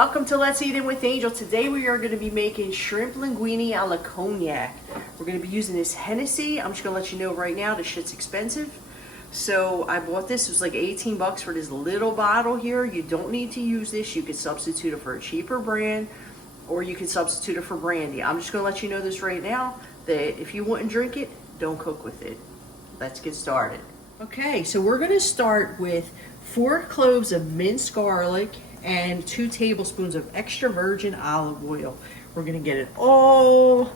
welcome to Let's Eat In with Angel. Today we are going to be making shrimp linguine a la cognac. We're going to be using this Hennessy. I'm just going to let you know right now, this shit's expensive. So I bought this, it was like 18 bucks for this little bottle here. You don't need to use this. You could substitute it for a cheaper brand, or you could substitute it for brandy. I'm just going to let you know this right now, that if you wouldn't drink it, don't cook with it. Let's get started. Okay, so we're going to start with 4 cloves of minced garlic and 2 tablespoons of extra virgin olive oil. We're going to get it all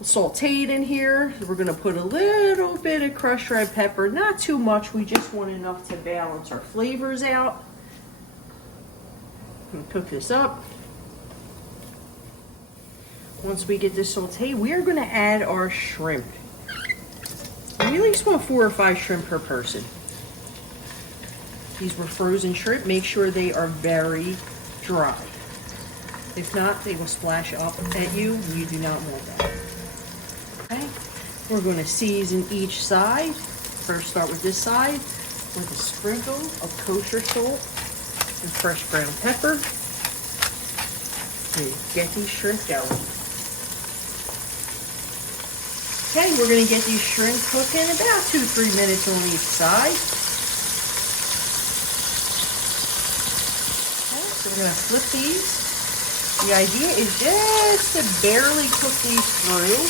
sauteed in here. We're going to put a little bit of crushed red pepper, not too much. We just want enough to balance our flavors out. And cook this up. Once we get this sauteed, we are going to add our shrimp. We at least want 4 or 5 shrimp per person. These were frozen shrimp. Make sure they are very dry. If not, they will splash up at you. You do not want that. Okay. We're going to season each side. First, start with this side with a sprinkle of kosher salt and fresh ground pepper. And get these shrimp going. Okay, we're going to get these shrimp cooking about 2-3 minutes on each side. So we're going to flip these. The idea is just to barely cook these through.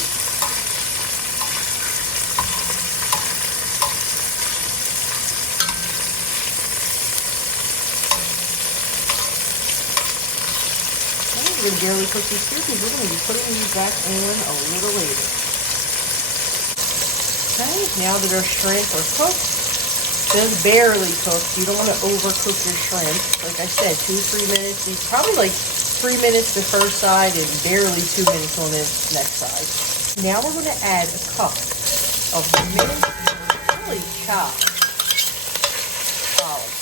Okay, we're going to barely cook these through because we're going to be putting these back on a little later. Okay, now that our shrimp are cooked, just barely cooked. You don't want to overcook your shrimp. Like I said, 2-3 minutes. Probably like 3 minutes the first side and barely 2 minutes on the next side. Now we're going to add a cup of minced, really chopped olives.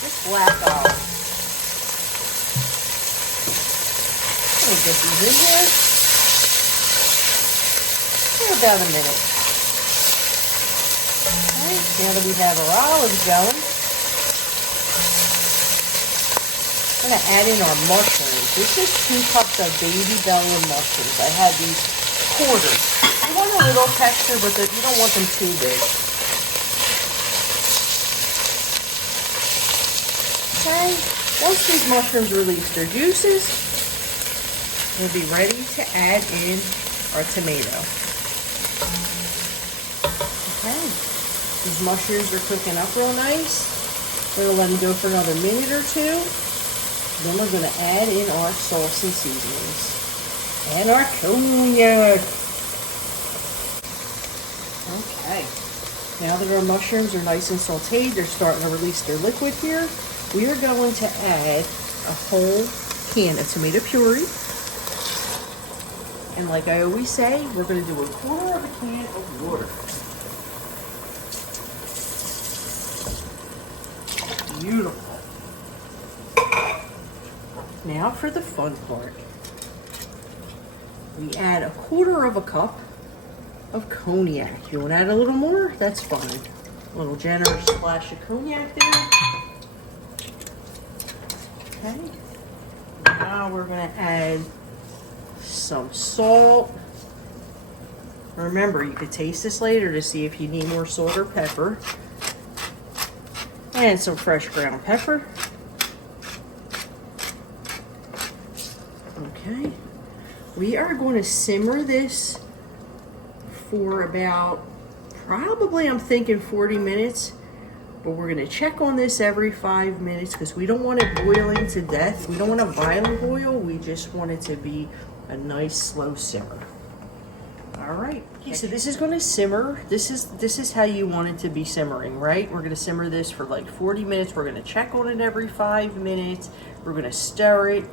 Just black olives. I'm going to get these in here for about a minute. Okay, now that we have our olives going, I'm going to add in our mushrooms. This is 2 cups of baby bella mushrooms. I have these quarters. You want a little texture, but you don't want them too big. Okay, once these mushrooms release their juices, we'll be ready to add in our tomato. Okay. These mushrooms are cooking up real nice. We're going to let them go for another minute or 2. Then we're going to add in our sauce and seasonings. And our cognac. Okay. Now that our mushrooms are nice and sauteed, they're starting to release their liquid here. We are going to add a whole can of tomato puree. And like I always say, we're going to do 1/4 of a can of water. Beautiful. Now for the fun part. We add 1/4 of a cup of cognac. You want to add a little more? That's fine. A little generous splash of cognac there. Okay. Now we're going to add some salt. Remember, you could taste this later to see if you need more salt or pepper. And some fresh ground pepper. Okay. We are going to simmer this for about, probably I'm thinking 40 minutes. But we're going to check on this every 5 minutes because we don't want it boiling to death. We don't want a violent boil. We just want it to be a nice slow simmer. All right. Okay, so this is going to simmer. This is how you want it to be simmering, right? We're going to simmer this for like 40 minutes. We're going to check on it every 5 minutes. We're going to stir it,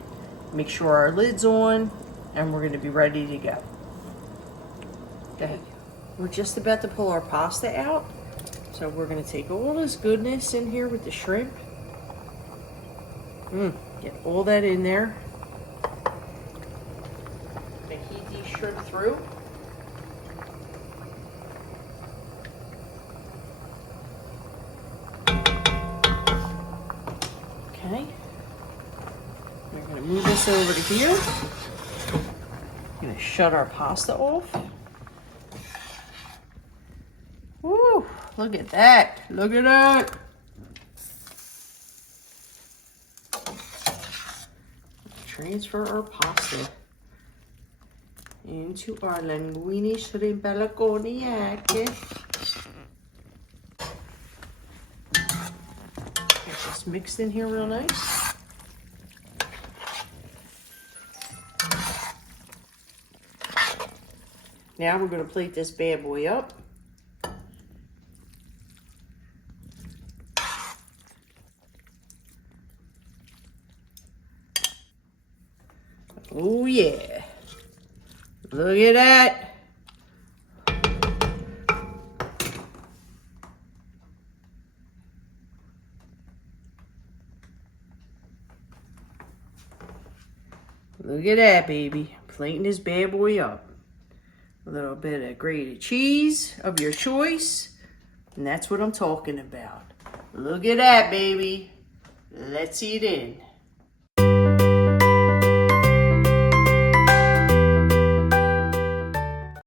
make sure our lid's on, and we're going to be ready to go. Okay. We're just about to pull our pasta out. So we're going to take all this goodness in here with the shrimp. Get all that in there. Going to heat these shrimp through. Okay. We're gonna move this over to here. We're gonna shut our pasta off. Woo, look at that, look at that. Transfer our pasta into our linguine shrimp alla cognac. Get this mixed in here real nice. Now we're going to plate this bad boy up. Oh yeah, look at that. Look at that, baby. Plating this bad boy up. A little bit of grated cheese of your choice. And that's what I'm talking about. Look at that, baby. Let's eat in.